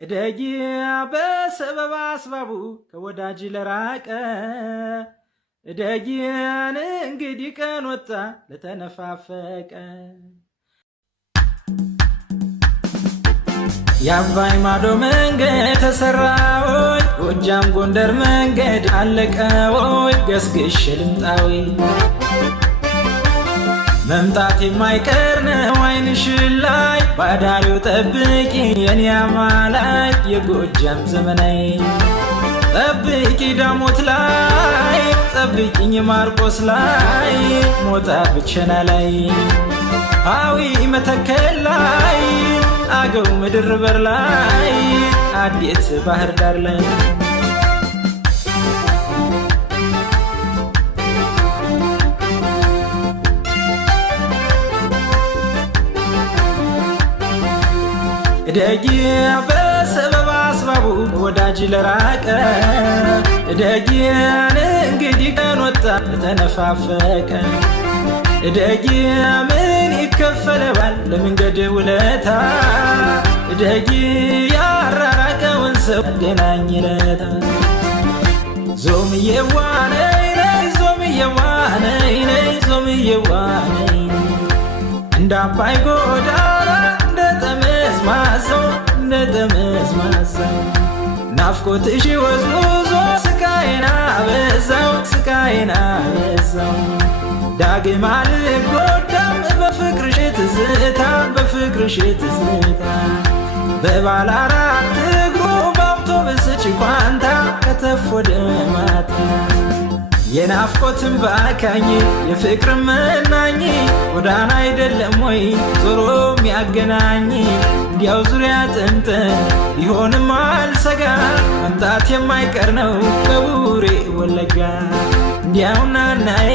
እደጊ በሰበብ አስባቡ ከወዳጅ ለራቀ እደጊን እንግዲህ ቀን ወጣ ለተነፋፈቀ የአባይ ማዶ መንገድ ተሰራዎች ጎጃም ጎንደር መንገድ አለቀዎች ገስግሽ ልምጣዊ መምጣት የማይቀር ነው አይንሽ ላይ ባዳሪው ጠብቂ የኔ አማላይ የጎጃም ዘመናይ ጠብቂ ዳሞት ላይ ጠብቂኝ ማርቆስ ላይ ሞጣ ብቸና ላይ አዊ መተከል ላይ አገው ምድር በር ላይ አዴት ባህር ዳር ላይ እደጊ በሰበብ አስባቡ ወዳጅ ለራቀ እደጊን እንግዲህ ቀን ወጣ ለተነፋፈቀ እደጊ ምን ይከፈለዋል ለመንገድ ውለታ እደጊ ያራራቀውን ሰው ያገናኝለታ ዞምዬዋ ነይ ነይ ዞምዬዋ ነይ ነይ ዞምዬዋ ነይ እንደ አባይ ጎዳና እንደ ጠመዝማዛው ናፍቆትሽ ወዝውዞ ስቃዬን አበዛው ዳግም አልጎዳም በፍቅርሽ ትዝታ በባለ አራት እግሩ በአውቶብስ ችኳንታ ከተፍ ወደ ማታ የናፍቆትን ባካኝ የፍቅር መናኝ ጎዳና አይደለም ወይ ዞሮ የሚያገናኝ እንዲያው ዙሪያ ጥምጥም ቢሆንም አልሰጋ መምጣት የማይቀር ነው በቡሬ ወለጋ እንዲያውና ናዬ